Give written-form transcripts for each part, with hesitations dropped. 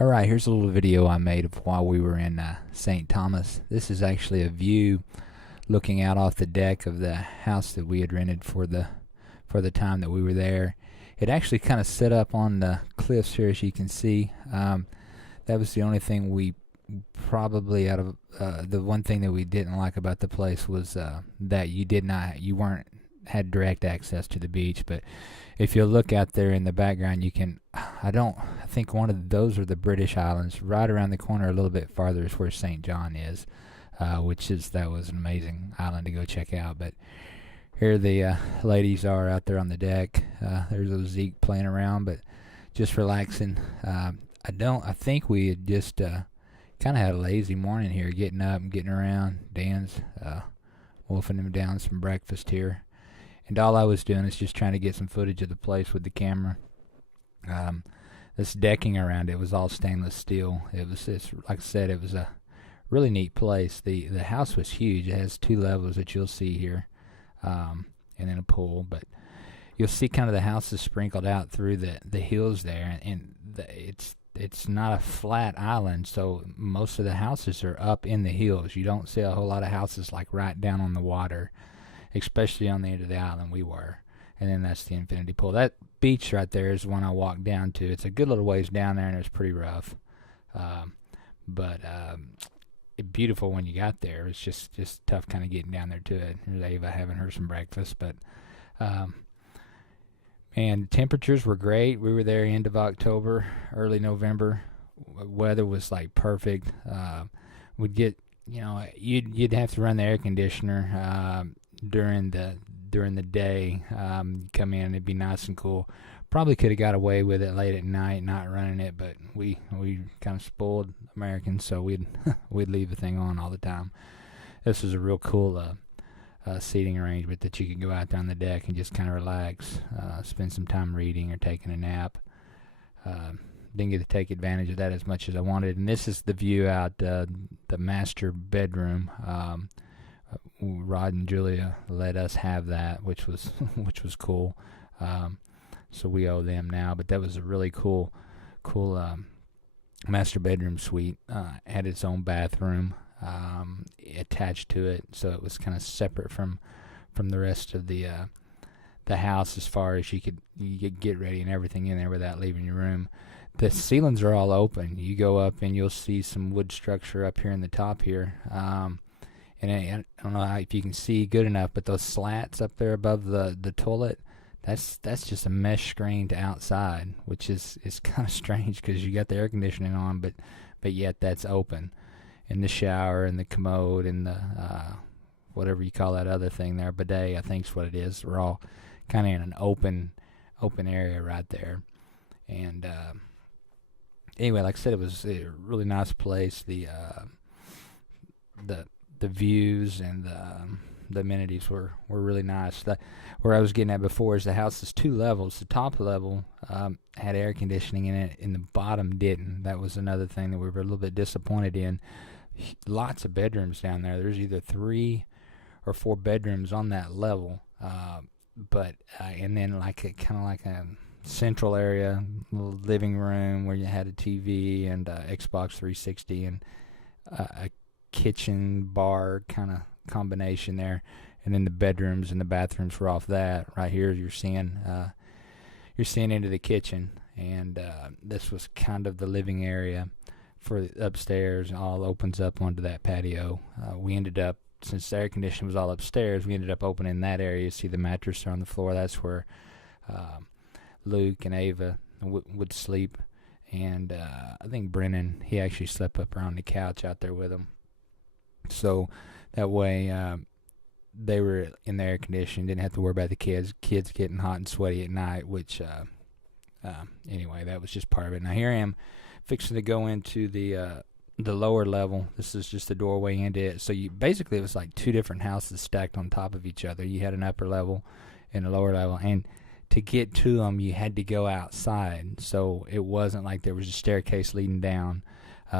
Alright, here's a little video I made of while we were in St. Thomas. This is actually a view looking out off the deck of the house that we had rented for the time that we were there. It actually kind of set up on the cliffs here, as you can see. That was the only thing we probably the one thing that we didn't like about the place was that you weren't had direct access to the beach. But if you look out there in the background, you can I think one of those are the British Islands. Right around the corner a little bit farther is where St. John is, that was an amazing island to go check out. But here the ladies are out there on the deck. There's a Zeke playing around, but just relaxing. I think we had just kind of had a lazy morning here, getting up and getting around. Dan's wolfing him down some breakfast here. And all I was doing is just trying to get some footage of the place with the camera. This decking around it was all stainless steel. It's like I said, it was a really neat place. The house was huge. It has 2 levels that you'll see here, and then a pool. But you'll see kind of the houses sprinkled out through the hills there, and it's not a flat island, so most of the houses are up in the hills. You don't see a whole lot of houses like right down on the water, especially on the end of the island we were. And then that's the infinity pool. That beach right there is the one I walked down to. It's a good little ways down there, and it's pretty rough, but beautiful when you got there. It's just tough kind of getting down there to it. There's Ava having her some breakfast, but and temperatures were great. We were there end of October, early November. Weather was like perfect. We'd get, you'd have to run the air conditioner during the day. Come in, it'd be nice and cool. Probably could have got away with it late at night, not running it, but we kind of spoiled Americans, so we'd leave the thing on all the time. This was a real cool seating arrangement that you could go out there on the deck and just kind of relax, spend some time reading or taking a nap. Didn't get to take advantage of that as much as I wanted. And this is the view out the master bedroom. Rod and Julia let us have that, which was cool. So we owe them now. But that was a really cool master bedroom suite. Had its own bathroom attached to it, so it was kind of separate from the rest of the house, as far as you could get ready and everything in there without leaving your room. The ceilings are all open. You go up and you'll see some wood structure up here in the top here. And I don't know if you can see good enough, but those slats up there above the toilet, that's just a mesh screen to outside, which is kind of strange because you got the air conditioning on, but yet that's open. And the shower and the commode and the whatever you call that other thing there, bidet, I think is what it is. We're all kind of in an open area right there. And anyway, like I said, it was a really nice place. The views and the amenities were really nice. Where I was getting at before is the house is 2 levels. The top level had air conditioning in it, and the bottom didn't. That was another thing that we were a little bit disappointed in. Lots of bedrooms down there. There's either 3 or 4 bedrooms on that level, but and then kind of like a central area, little living room where you had a TV and Xbox 360 and a kitchen bar kind of combination there, and then the bedrooms and the bathrooms were off that. Right here you're seeing into the kitchen, and this was kind of the living area for upstairs, and all opens up onto that patio. We ended up, since the air conditioning was all upstairs, we ended up opening that area. You see the mattress on the floor. That's where Luke and Ava would sleep, and I think Brennan, he actually slept up around the couch out there with them. So that way they were in the air conditioning, didn't have to worry about the kids getting hot and sweaty at night, which anyway, that was just part of it. Now here I am fixing to go into the lower level. This is just the doorway into it. So basically it was like 2 different houses stacked on top of each other. You had an upper level and a lower level, and to get to them you had to go outside. So it wasn't like there was a staircase leading down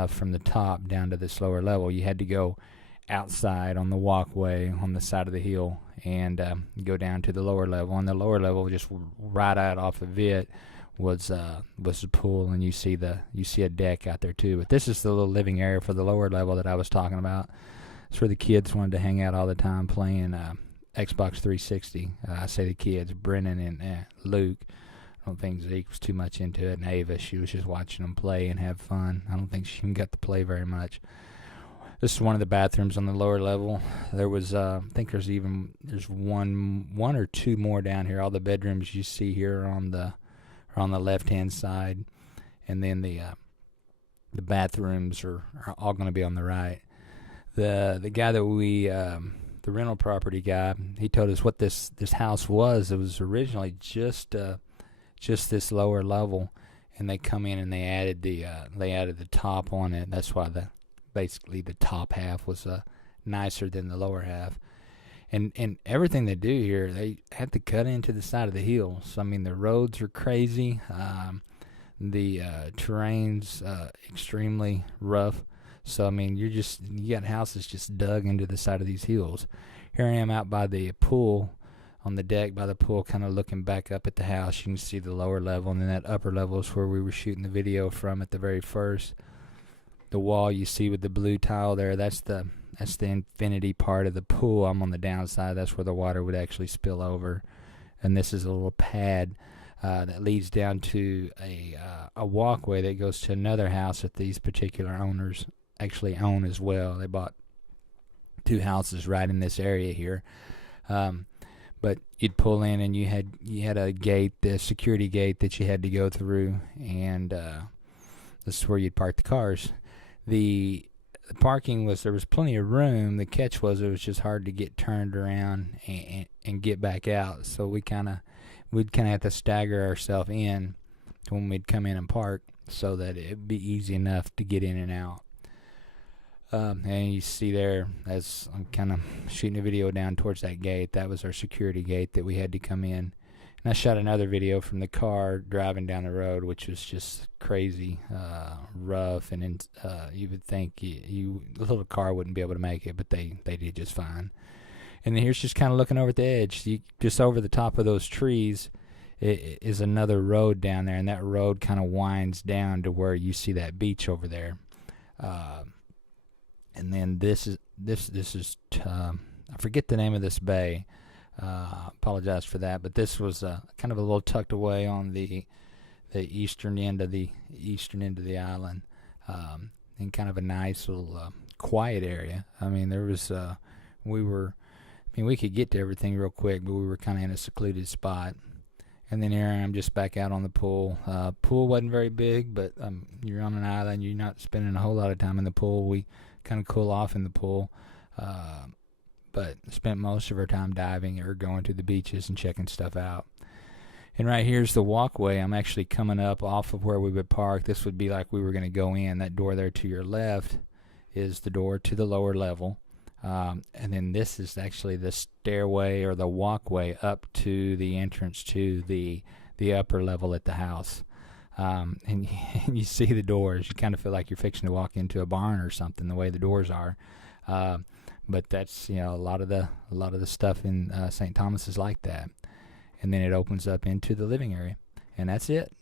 from the top down to this lower level. You had to go outside on the walkway on the side of the hill and go down to the lower level. And the lower level, just right out off of it, the pool, and you see a deck out there too. But this is the little living area for the lower level that I was talking about. It's where the kids wanted to hang out all the time playing Xbox 360. I say the kids, Brennan and Luke. I don't think Zeke was too much into it, and Ava, she was just watching them play and have fun. I don't think she even got to play very much. This is one of the bathrooms on the lower level. There was, I think there's one or two more down here. All the bedrooms you see here are on the left-hand side, and then the bathrooms are all going to be on the right. The guy that the rental property guy, he told us what this house was. It was originally just this lower level, and they come in and they added the top on it. That's why basically the top half was nicer than the lower half. And everything they do here, they have to cut into the side of the hill. So I mean, the roads are crazy. The terrain's extremely rough. So I mean, you got houses just dug into the side of these hills. Here I am out by the pool, on the deck by the pool, kind of looking back up at the house. You can see the lower level, and then that upper level is where we were shooting the video from at the very first. The wall you see with the blue tile there, that's the infinity part of the pool. I'm on the downside. That's where the water would actually spill over. And this is a little pad that leads down to a walkway that goes to another house that these particular owners actually own as well. They bought 2 houses right in this area here. But you'd pull in, and you had a gate, the security gate that you had to go through, and this is where you'd park the cars. The parking there was plenty of room. The catch was it was just hard to get turned around and get back out. So we'd kind of have to stagger ourselves in when we'd come in and park, so that it'd be easy enough to get in and out. And you see there, as I'm kind of shooting a video down towards that gate, that was our security gate that we had to come in. And I shot another video from the car driving down the road, which was just crazy, rough, and you would think the little car wouldn't be able to make it, but they did just fine. And then here's just kind of looking over at the edge. Just over the top of those trees is another road down there, and that road kind of winds down to where you see that beach over there. And then this is I forget the name of this bay. Apologize for that, but this was kind of a little tucked away on the eastern end of the island, in kind of a nice little quiet area. I mean, there was we could get to everything real quick, but we were kind of in a secluded spot. And then here I am just back out on the pool. Pool wasn't very big, but you're on an island. You're not spending a whole lot of time in the pool. We kind of cool off in the pool. But spent most of our time diving or going to the beaches and checking stuff out. And right here's the walkway. I'm actually coming up off of where we would park. This would be like we were going to go in. That door there to your left is the door to the lower level. And then this is actually the stairway or the walkway up to the entrance to the upper level at the house. And you see the doors. You kind of feel like you're fixing to walk into a barn or something, the way the doors are. But that's, a lot of the stuff in St. Thomas is like that. And then it opens up into the living area, and that's it.